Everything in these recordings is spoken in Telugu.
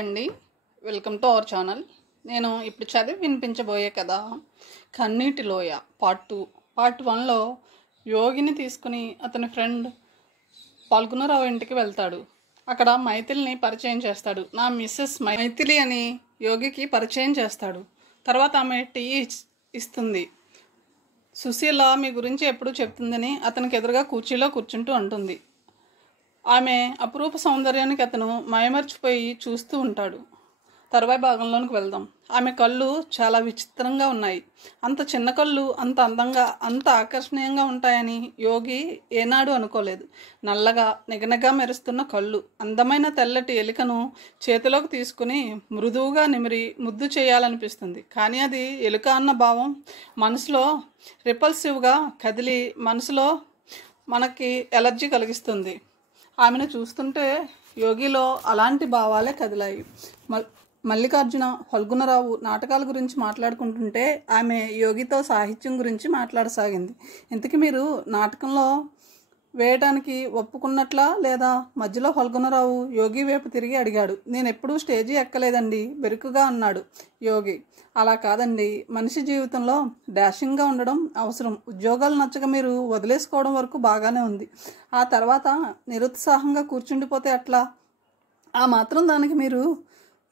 అండి, వెల్కమ్ టు అవర్ ఛానల్. నేను ఇప్పుడు చదివి వినిపించబోయే కథ కన్నీటి లోయ పార్ట్ 1లో యోగిని తీసుకుని అతని ఫ్రెండ్ పాల్గొనరావు ఇంటికి వెళ్తాడు. అక్కడ మైథిలిని పరిచయం చేస్తాడు. నా మిస్సెస్ మైథిలి అని యోగికి పరిచయం చేస్తాడు. తర్వాత ఆమె టీ ఇస్తుంది. సుశీల మీ గురించి ఎప్పుడు చెప్తుందని అతనికి ఎదురుగా కుర్చీలో కూర్చుంటూ అంటుంది. ఆమె అపురూప సౌందర్యానికి అతను మైమర్చిపోయి చూస్తూ ఉంటాడు. తర్వాయి భాగంలోనికి వెళ్దాం. ఆమె కళ్ళు చాలా విచిత్రంగా ఉన్నాయి. అంత చిన్న కళ్ళు అంత అందంగా, అంత ఆకర్షణీయంగా ఉంటాయని యోగి ఏనాడు అనుకోలేదు. నల్లగా నిగనగా మెరుస్తున్న కళ్ళు, అందమైన తెల్లటి ఎలుకను చేతిలోకి తీసుకుని మృదువుగా నిమిరి ముద్దు చేయాలనిపిస్తుంది. కానీ అది ఎలుక అన్న భావం మనసులో రిపల్సివ్గా కదిలి మనసులో మనకి ఎలర్జీ కలిగిస్తుంది. ఆమెను చూస్తుంటే యోగిలో అలాంటి భావాలే కదిలాయి. మల్లికార్జున, ఫల్గుణరావు నాటకాల గురించి మాట్లాడుకుంటుంటే ఆమె యోగితో సాహిత్యం గురించి మాట్లాడసాగింది. ఇంతకీ మీరు నాటకంలో వేయటానికి ఒప్పుకున్నట్లా లేదా? మధ్యలో ఫల్గుణరావు యోగి వైపు తిరిగి అడిగాడు. నేను ఎప్పుడూ స్టేజీ ఎక్కలేదండి, బెరుకుగా అన్నాడు యోగి. అలా కాదండి, మనిషి జీవితంలో డాషింగ్గా ఉండడం అవసరం. ఉద్యోగాలు నచ్చక మీరు వదిలేసుకోవడం వరకు బాగానే ఉంది. ఆ తర్వాత నిరుత్సాహంగా కూర్చుండిపోతే అట్లా? ఆ మాత్రం దానికి మీరు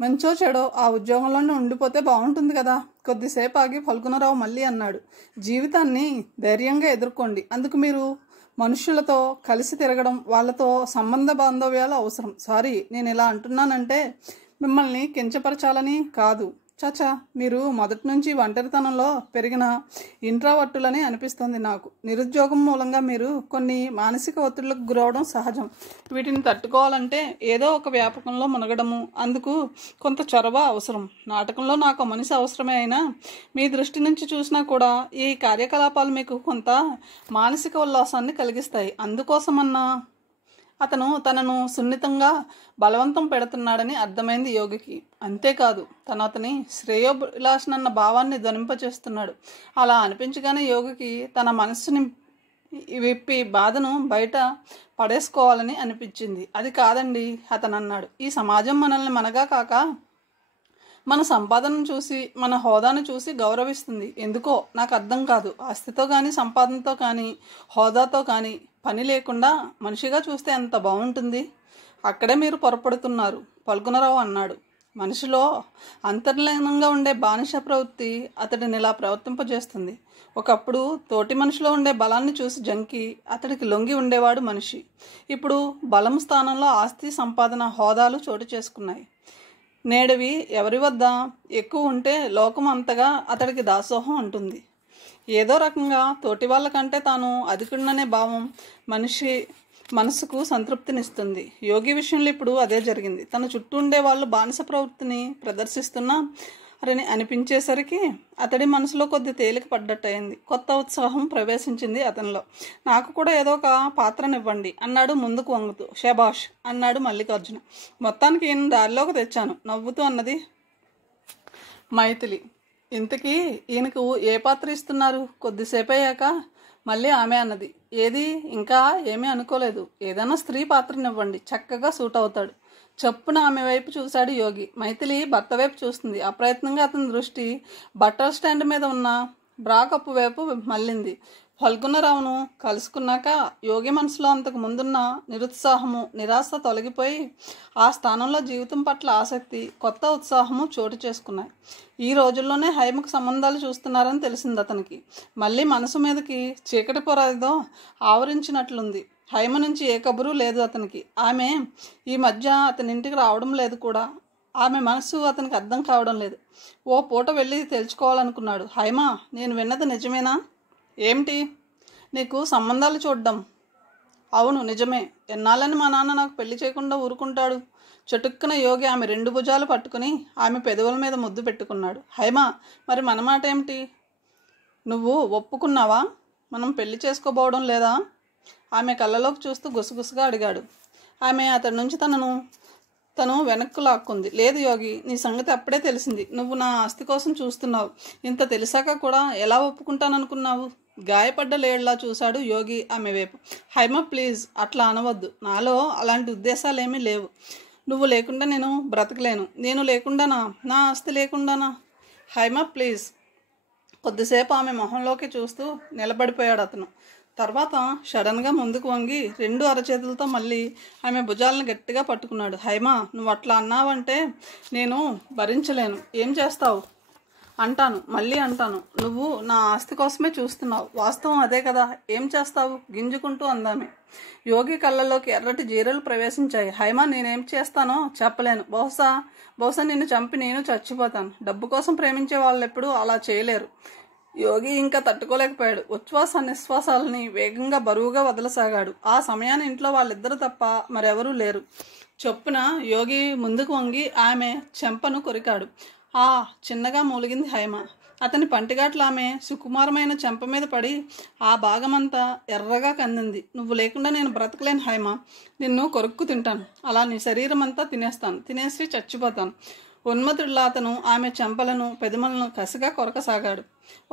మంచో చెడో ఆ ఉద్యోగంలోనే ఉండిపోతే బాగుంటుంది కదా. కొద్దిసేపు ఆగి ఫల్గుణరావు మళ్ళీ అన్నాడు. జీవితాన్ని ధైర్యంగా ఎదుర్కోండి. అందుకు మీరు మనుషులతో కలిసి తిరగడం, వాళ్ళతో సంబంధ బాంధవ్యాలు అవసరం. సారీ, నేను ఇలా అంటున్నానంటే మిమ్మల్ని కించపరచాలని కాదు. చాచా, మీరు మొదటి నుంచి ఒంటరితనంలో పెరిగిన ఇంట్రావర్టులని అనిపిస్తుంది నాకు. నిరుద్యోగం మూలంగా మీరు కొన్ని మానసిక ఒత్తిళ్లకు గురవడం సహజం. వీటిని తట్టుకోవాలంటే ఏదో ఒక వ్యాపకంలో మునగడము, అందుకు కొంత చొరవ అవసరం. నాటకంలో నాకు మనిషి అవసరమే. అయినా మీ దృష్టి నుంచి చూసినా కూడా ఈ కార్యకలాపాలు మీకు కొంత మానసిక ఉల్లాసాన్ని కలిగిస్తాయి. అందుకోసమన్నా అతను తనను సున్నితంగా బలవంతం పెడుతున్నాడని అర్థమైంది యోగికి. అంతేకాదు, అతని శ్రేయోభిలాషనన్న భావాన్ని ధ్వనింపచేస్తున్నాడు. అలా అనిపించగానే యోగికి తన మనస్సుని విప్పి బాధను బయట పడేసుకోవాలని అనిపించింది. అది కాదండి అతను అన్నాడు. ఈ సమాజం మనల్ని మనగా కాక మన సంపాదనను చూసి, మన హోదాను చూసి గౌరవిస్తుంది. ఎందుకో నాకు అర్థం కాదు. ఆస్తితో కానీ, సంపాదనతో కానీ, హోదాతో కానీ పని లేకుండా మనిషిగా చూస్తే ఎంత బాగుంటుంది. అక్కడే మీరు పొరపడుతున్నారు, ఫల్గుణరావు అన్నాడు. మనిషిలో అంతర్లీనంగా ఉండే బానిస ప్రవృత్తి అతడిని ఇలా ప్రవర్తింపజేస్తుంది. ఒకప్పుడు తోటి మనిషిలో ఉండే బలాన్ని చూసి జంకి అతడికి లొంగి ఉండేవాడు మనిషి. ఇప్పుడు బలం స్థానంలో ఆస్తి, సంపాదన, హోదాలు చోటు చేసుకున్నాయి. నేడవి ఎవరి వద్ద ఎక్కువ ఉంటే లోకం అంతగా అతడికి దాసోహం ఉంటుంది. ఏదో రకంగా తోటి వాళ్ళకంటే తాను అధికుడిననే భావం మనిషి మనసుకు సంతృప్తినిస్తుంది. యోగి విషయంలో ఇప్పుడు అదే జరిగింది. తన చుట్టూ ఉండే వాళ్ళు బానిస ప్రవృత్తిని ప్రదర్శిస్తున్నారని అనిపించేసరికి అతడి మనసులో కొద్ది తేలిక పడ్డట్టయింది. కొత్త ఉత్సాహం ప్రవేశించింది అతనిలో. నాకు కూడా ఏదో ఒక పాత్రనివ్వండి అన్నాడు ముందుకు వంగుతూ. శబాష్ అన్నాడు మల్లికార్జున. మొత్తానికి ఈయన దారిలోకి తెచ్చాను నవ్వుతూ అన్నది మైథిలి. ఇంతకీ ఈయనకు ఏ పాత్ర ఇస్తున్నారు? కొద్దిసేపు అయ్యాక మళ్ళీ ఆమె అన్నది. ఏది? ఇంకా ఏమీ అనుకోలేదు. ఏదైనా స్త్రీ పాత్రనివ్వండి, చక్కగా సూట్ అవుతాడు. చప్పున ఆమె వైపు చూశాడు యోగి. మైథిలి భర్త వైపు చూస్తుంది. అప్రయత్నంగా అతని దృష్టి బట్టల స్టాండ్ మీద ఉన్న బ్రా కప్పు వైపు మళ్ళింది. ఫల్గుణరావును కలుసుకున్నాక యోగి మనసులో అంతకు ముందున్న నిరుత్సాహము, నిరాశ తొలగిపోయి ఆ స్థానంలో జీవితం పట్ల ఆసక్తి, కొత్త ఉత్సాహము చోటు చేసుకున్నాయి. ఈ రోజుల్లోనే హైమకు సంబంధాలు చూస్తున్నారని తెలిసింది అతనికి. మళ్ళీ మనసు మీదకి చీకటి పొర ఏదో ఆవరించినట్లుంది. హైమ నుంచి ఏ కబురు లేదు అతనికి. ఆమె ఈ మధ్య అతని ఇంటికి రావడం లేదు కూడా. ఆమె మనసు అతనికి అర్థం కావడం లేదు. ఓ పూట వెళ్ళి తెలుసుకోవాలనుకున్నాడు. హైమ, నేను విన్నది నిజమేనా? ఏమిటి? నీకు సంబంధాలు చూడ్డం? అవును, నిజమే. ఎన్నాళ్ళని మా నాన్న నాకు పెళ్లి చేయకుండా ఊరుకుంటాడు? చటుక్కున యోగి ఆమె 2 భుజాలు పట్టుకుని ఆమె పెదవుల మీద ముద్దు పెట్టుకున్నాడు. హైమ, మరి మన మాట ఏమిటి? నువ్వు ఒప్పుకున్నావా? మనం పెళ్లి చేసుకోబోవడం లేదా? ఆమె కళ్ళలోకి చూస్తూ గుసగుసగా అడిగాడు. ఆమె అతడి నుంచి తను వెనక్కు లాక్కుంది. లేదు యోగి, నీ సంగతి అప్పుడే తెలిసింది. నువ్వు నా ఆస్తి కోసం చూస్తున్నావు. ఇంత తెలిసాక కూడా ఎలా ఒప్పుకుంటాననుకున్నావు? గాయపడ్డ లేడ్లా చూశాడు యోగి ఆమె వైపు. హైమ, ప్లీజ్ అట్లా అనవద్దు. నాలో అలాంటి ఉద్దేశాలేమీ లేవు. నువ్వు లేకుండా నేను బ్రతకలేను. నేను లేకుండానా? నా ఆస్తి లేకుండానా? హైమా ప్లీజ్. కొద్దిసేపు ఆమె మొహంలోకి చూస్తూ నిలబడిపోయాడు అతను. తర్వాత సడన్గా ముందుకు వంగి 2 అరచేతులతో మళ్ళీ ఆమె భుజాలను గట్టిగా పట్టుకున్నాడు. హైమా, నువ్వు అట్లా అన్నావంటే నేను భరించలేను. ఏం చేస్తావు? అంటాను, మళ్ళీ అంటాను. నువ్వు నా ఆస్తి కోసమే చూస్తున్నావు. వాస్తవం అదే కదా. ఏం చేస్తావు? గింజుకుంటూ అందామె. యోగి కళ్ళల్లోకి ఎర్రటి జీరలు ప్రవేశించాయి. హైమా, నేనేం చేస్తానో చెప్పలేను. బహుశా నిన్ను చంపి నేను చచ్చిపోతాను. డబ్బు కోసం ప్రేమించే వాళ్ళు ఎప్పుడూ అలా చేయలేరు. యోగి ఇంకా తట్టుకోలేకపోయాడు. ఉచ్ఛ్వాస నిశ్వాసాలని వేగంగా బరువుగా వదలసాగాడు. ఆ సమయాన్ని ఇంట్లో వాళ్ళిద్దరూ తప్ప మరెవరూ లేరు. చొప్పున యోగి ముందుకు వంగి ఆమె చెంపను కొరికాడు. చిన్నగా మూలిగింది హైమ. అతని పంటిగాట్ల ఆమె సుకుమారమైన చెంప మీద పడి ఆ భాగమంతా ఎర్రగా కందింది. నువ్వు లేకుండా నేను బ్రతకలేను హైమ. నిన్ను కొరుక్కు తింటాను. అలా నీ శరీరం అంతా తినేస్తాను. తినేసి చచ్చిపోతాను. ఉన్మతుడిలా అతను ఆమె చెంపలను పెదములను కసిగా కొరకసాగాడు.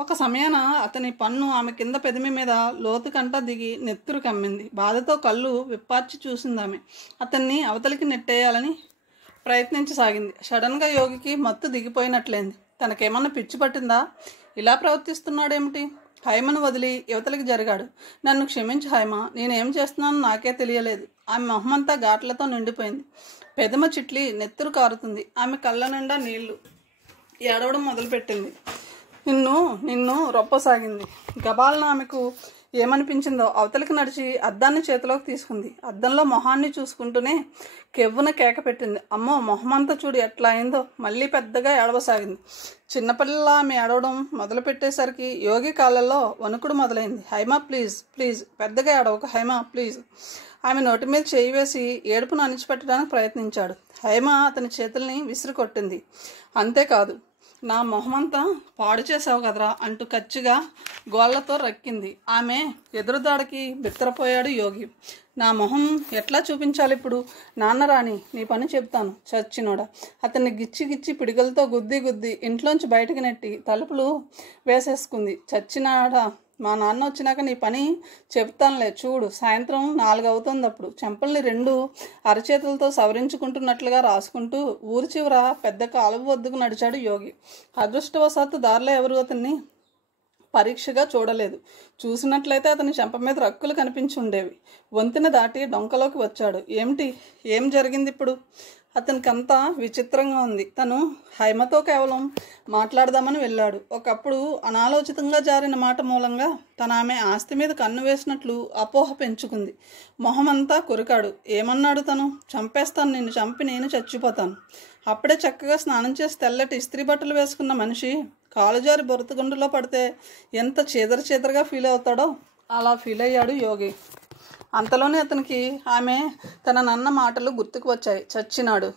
ఒక సమయాన అతని పన్ను ఆమె కింద పెదమి మీద లోతు కంట దిగి నెత్తురు కమ్మింది. బాధతో కళ్ళు విప్పార్చి చూసిందామె. అతన్ని అవతలికి నెట్టేయాలని ప్రయత్నించసాగింది. సడన్గా యోగికి మత్తు దిగిపోయినట్లయింది. తనకేమన్నా పిచ్చి పట్టిందా? ఇలా ప్రవర్తిస్తున్నాడేమిటి? హైమను వదిలి యువతలకి జరిగాడు. నన్ను క్షమించు హైమ, నేనేం చేస్తున్నానో నాకే తెలియలేదు. ఆమె మొహమంతా ఘాట్లతో నిండిపోయింది. పెదమ చిట్లి నెత్తురు కారుతుంది. ఆమె కళ్ళ నిండా నీళ్లు. ఏడవడం మొదలుపెట్టింది. నిన్ను రొప్పసాగింది. గబాలను ఆమెకు ఏమనిపించిందో అవతలికి నడిచి అద్దాన్ని చేతిలోకి తీసుకుంది. అద్దంలో మొహాన్ని చూసుకుంటూనే కెవ్వున కేక పెట్టింది. అమ్మో, మొహమంతా చూడు ఎట్లా అయిందో. మళ్ళీ పెద్దగా ఏడవసాగింది. చిన్నపిల్లలా ఆమె ఏడవడం మొదలు పెట్టేసరికి యోగి కాళ్ళల్లో వణుకుడు మొదలైంది. హైమా ప్లీజ్ ప్లీజ్, పెద్దగా ఏడవకు హైమా ప్లీజ్. ఆమె నోటి మీద చేయి వేసి ఏడుపును అణిచిపెట్టడానికి ప్రయత్నించాడు. హైమ అతని చేతుల్ని విసిరికొట్టింది. అంతేకాదు, నా మొహమంతా పాడు చేసావు కదరా అంటూ కచ్చిగా గోళ్లతో రక్కింది. ఆమె ఎదురుదాడికి బిత్తరపోయాడు యోగి. నా మొహం ఎట్లా చూపించాలి ఇప్పుడు? నాన్న రాని, నీ పని చెప్తాను చచ్చినోడా. అతన్ని గిచ్చి పిడిగలతో గుద్ది ఇంట్లోంచి బయటకు నెట్టి తలుపులు వేసేసుకుంది. చచ్చినాడా, మా నాన్న వచ్చినాక నీ పని చెప్తానులే చూడు. సాయంత్రం 4 అవుతుంది. అప్పుడు చెంపల్ని 2 అరచేతులతో సవరించుకుంటున్నట్లుగా రాసుకుంటూ ఊరి చివర పెద్ద కాలువ వద్దకు నడిచాడు యోగి. అదృష్టవశాత్తు దారిలో ఎవరు అతన్ని పరీక్షగా చూడలేదు. చూసినట్లయితే అతని చెంప మీద రక్కులు కనిపించి ఉండేవి. వంతెన దాటి డొంకలోకి వచ్చాడు. ఏం జరిగింది ఇప్పుడు? అతనికంతా విచిత్రంగా ఉంది. తను హైమతో కేవలం మాట్లాడదామని వెళ్ళాడు. ఒకప్పుడు అనాలోచితంగా జారిన మాట మూలంగా తన ఆమె ఆస్తి మీద కన్ను వేసినట్లు అపోహ పెంచుకుంది. మొహమంతా కొరికాడు. ఏమన్నాడు తను? చంపేస్తాను, నిన్ను చంపి నేను చచ్చిపోతాను. అప్పుడే చక్కగా స్నానం చేసి తెల్లటి ఇస్త్రీ బట్టలు వేసుకున్న మనిషి కాలుజారి బొరతగుండులో పడితే ఎంత చీదరగా ఫీల్ అవుతాడో అలా ఫీల్ అయ్యాడు యోగి. అంతలోనే అతనికి ఆమె తననన్న మాటలు గుర్తుకు వచ్చాయి. చచ్చినాడు.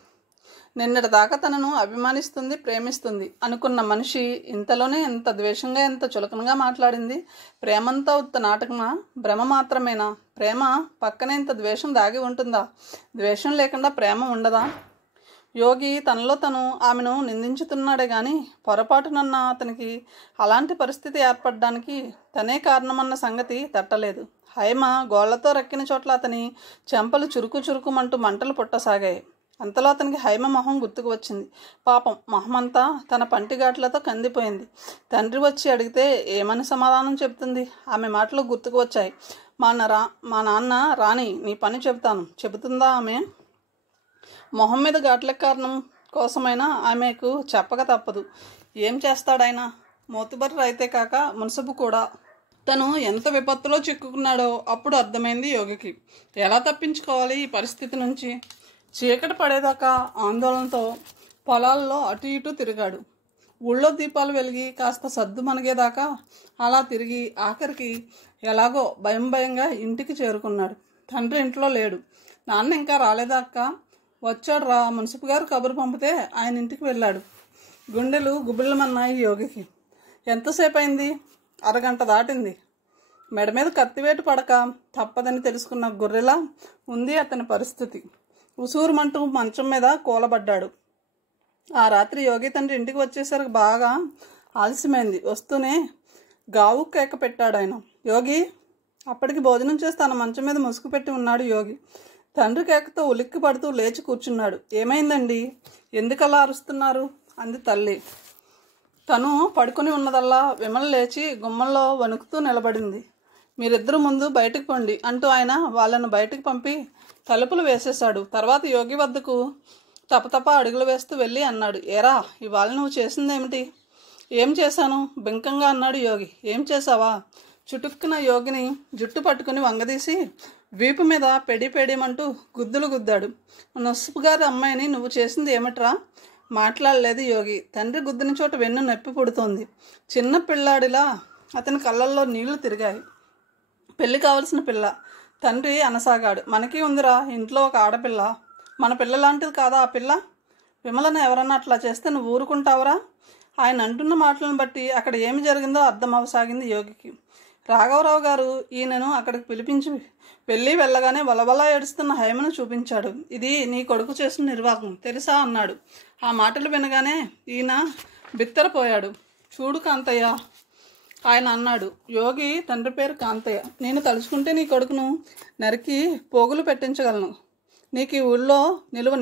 నిన్నటి దాకా తనను అభిమానిస్తుంది, ప్రేమిస్తుంది అనుకున్న మనిషి ఇంతలోనే ఎంత ద్వేషంగా, ఎంత చులకనగా మాట్లాడింది. ప్రేమంతా ఉత్త నాటకమా? భ్రమ మాత్రమేనా? ప్రేమ పక్కనే ఇంత ద్వేషం దాగి ఉంటుందా? ద్వేషం లేకుండా ప్రేమ ఉండదా? యోగి తనలో తను ఆమెను నిందించుతున్నాడే గాని పొరపాటునన్న అతనికి అలాంటి పరిస్థితి ఏర్పడడానికి తనే కారణమన్న సంగతి తట్టలేదు. హైమ గోళ్లతో రక్కిన చోట్ల అతని చెంపలు చురుకుమంటూ మంటలు పుట్టసాగాయి. అంతలో అతనికి హైమ మొహం గుర్తుకు వచ్చింది. పాపం, మొహమంతా తన పంటిఘాట్లతో కందిపోయింది. తండ్రి వచ్చి అడిగితే ఏమని సమాధానం చెబుతుంది? ఆమె మాటలు గుర్తుకు వచ్చాయి. మా నాన్న రాని, నీ పని చెబుతుందా ఆమె? మొహం మీద ఘాట్ల కారణం కోసమైనా ఆమెకు చెప్పక తప్పదు. ఏం చేస్తాడైనా? మోతుబర్ర అయితే కాక మున్సబు కూడా. తను ఎంత విపత్తులో చిక్కుకున్నాడో అప్పుడు అర్థమైంది యోగికి. ఎలా తప్పించుకోవాలి ఈ పరిస్థితి నుంచి? చీకటి పడేదాకా ఆందోళనతో పొలాల్లో అటు ఇటు తిరిగాడు. ఊళ్ళో దీపాలు వెలిగి కాస్త సద్దు మనగేదాకా అలా తిరిగి ఆఖరికి ఎలాగో భయంగా ఇంటికి చేరుకున్నాడు. తండ్రి ఇంట్లో లేడు. నాన్న ఇంకా రాలేదా అక్క? వచ్చాడు రా, మున్సిపు గారు కబురు పంపితే ఆయన ఇంటికి వెళ్ళాడు. గుండెలు గుబిళ్ళమన్నాయి యోగికి. ఎంతసేపు అయింది? అరగంట దాటింది. మెడ మీద కత్తివేటు పడక తప్పదని తెలుసుకున్న గొర్రెలా ఉంది అతని పరిస్థితి. ఉసూరుమంటూ మంచం మీద కూలబడ్డాడు. ఆ రాత్రి యోగి తండ్రి ఇంటికి వచ్చేసరికి బాగా ఆలస్యమైంది. వస్తూనే గావు కేక పెట్టాడు ఆయన. యోగి! అప్పటికి భోజనం చేసి తన మంచం మీద ముసుగు పెట్టి ఉన్నాడు యోగి. తండ్రి కేకతో ఉలిక్కి పడుతూ లేచి కూర్చున్నాడు. ఏమైందండి, ఎందుకలా అరుస్తున్నారు అంది తల్లి. తను పడుకుని ఉన్నదల్లా విమల లేచి గుమ్మంలో వణుకుతూ నిలబడింది. మీరిద్దరూ ముందు బయటకు పండి అంటూ ఆయన వాళ్ళను బయటకు పంపి తలుపులు వేసేశాడు. తర్వాత యోగి వద్దకు తపతప అడుగులు వేస్తూ వెళ్ళి అన్నాడు, ఏరా ఇవాళ నువ్వు చేసిందేమిటి? ఏం చేశాను బింకంగా అన్నాడు యోగి. ఏం చేశావా? చుటుక్కున యోగిని జుట్టు పట్టుకుని వంగదీసి వీపు మీద పెడిమంటూ గుద్దులు గుద్దాడు. నొసుపు గారి అమ్మాయిని నువ్వు చేసింది ఏమిట్రా? మాట్లాడలేదు యోగి. తండ్రి గుద్దిన చోట వెన్ను నొప్పి పుడుతోంది. చిన్న పిల్లాడిలా అతని కళ్ళల్లో నీళ్లు తిరిగాయి. పెళ్లి కావలసిన పిల్ల. తండ్రి అనసాగాడు. మనకి ఉందిరా ఇంట్లో ఒక ఆడపిల్ల. మన పిల్ల లాంటిది కాదా ఆ పిల్ల? విమలను ఎవరన్నా అట్లా చేస్తే నువ్వు ఊరుకుంటావురా? ఆయన అంటున్న మాటలను బట్టి అక్కడ ఏమి జరిగిందో అర్థం అవసాగింది యోగికి. రాఘవరావు గారు ఈయనను అక్కడికి పిలిపించి వెళ్ళగానే వలవలా ఏడుస్తున్న హేమను చూపించాడు. ఇది నీ కొడుకు చేసిన నిర్వాహకం తెలుసా అన్నాడు. ఆ మాటలు వినగానే ఈయన బిత్తరపోయాడు. చూడు కాంతయ్య ఆయన అన్నాడు. యోగి తండ్రి పేరు కాంతయ్య. నేను తలుచుకుంటే నీ కొడుకును నరికి పోగులు పెట్టించగలను. నీకు ఈ ఊళ్ళో నిలువ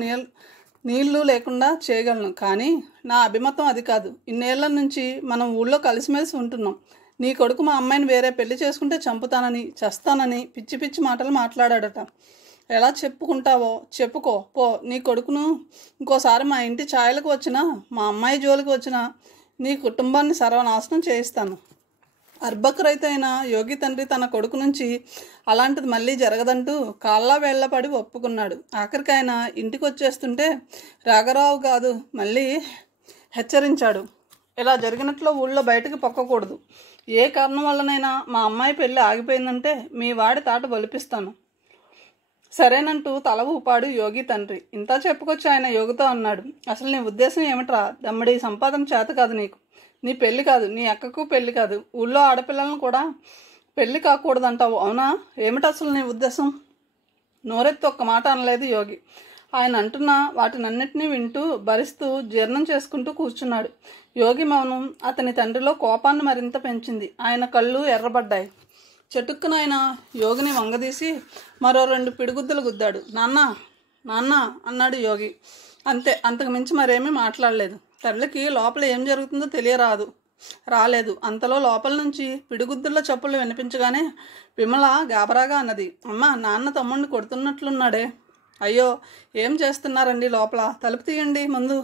నీళ్లు లేకుండా చేయగలను. కానీ నా అభిమతం అది కాదు. ఇన్నేళ్ల నుంచి మనం ఊళ్ళో కలిసిమెలిసి ఉంటున్నాం. నీ కొడుకు మా అమ్మాయిని వేరే పెళ్లి చేసుకుంటే చంపుతానని చస్తానని పిచ్చి పిచ్చి మాటలు మాట్లాడాడట. ఎలా చెప్పుకుంటావో చెప్పుకో పో. నీ కొడుకును ఇంకోసారి మా ఇంటి ఛాయలకు వచ్చినా మా అమ్మాయి జోలికి వచ్చినా నీ కుటుంబాన్ని సర్వనాశనం చేయిస్తాను. అర్భకురైతైన యోగి తండ్రి తన కొడుకు నుంచి అలాంటిది మళ్ళీ జరగదంటూ కాళ్ళ వేళ్లపడి ఒప్పుకున్నాడు. ఆఖరికి ఆయన ఇంటికి వచ్చేస్తుంటే రాఘరావు కాదు మళ్ళీ హెచ్చరించాడు. ఇలా జరిగినట్లు ఊళ్ళో బయటకు పొక్కకూడదు. ఏ కారణం వల్లనైనా మా అమ్మాయి పెళ్ళి ఆగిపోయిందంటే మీ వాడి తాట బలిపిస్తాను. సరేనంటూ తల ఊపాడు యోగి తండ్రి. ఇంతా చెప్పుకొచ్చి ఆయన యోగితో అన్నాడు. అసలు నీ ఉద్దేశం ఏమిట్రా? దమ్మడి సంపాదన చేత కాదు నీకు. నీ పెళ్లి కాదు, నీ అక్కకు పెళ్లి కాదు, ఊళ్ళో ఆడపిల్లలను కూడా పెళ్లి కాకూడదంటావు అవునా? ఏమిటి అసలు నీ ఉద్దేశం? నోరెత్తి ఒక్క మాట అనలేదు యోగి. ఆయన అంటున్న వాటినన్నిటినీ వింటూ భరిస్తూ జీర్ణం చేసుకుంటూ కూర్చున్నాడు. యోగి మౌనం అతని తండ్రిలో కోపాన్ని మరింత పెంచింది. ఆయన కళ్ళు ఎర్రబడ్డాయి. చెటుక్కున ఆయన యోగిని వంగదీసి మరో 2 పిడిగుద్దులు గుద్దాడు. నాన్న నాన్న అన్నాడు యోగి. అంతే, అంతకు మించి మరేమీ మాట్లాడలేదు. తల్లికి లోపల ఏం జరుగుతుందో రాలేదు. అంతలో లోపల నుంచి పిడిగుద్దుల చప్పులు వినిపించగానే విమల గాబరాగా అన్నది, అమ్మ నాన్న తమ్ముడిని కొడుతున్నట్లున్నాడే. అయ్యో ఏం చేస్తున్నారండి లోపల? తలుపు తీయండి ముందు.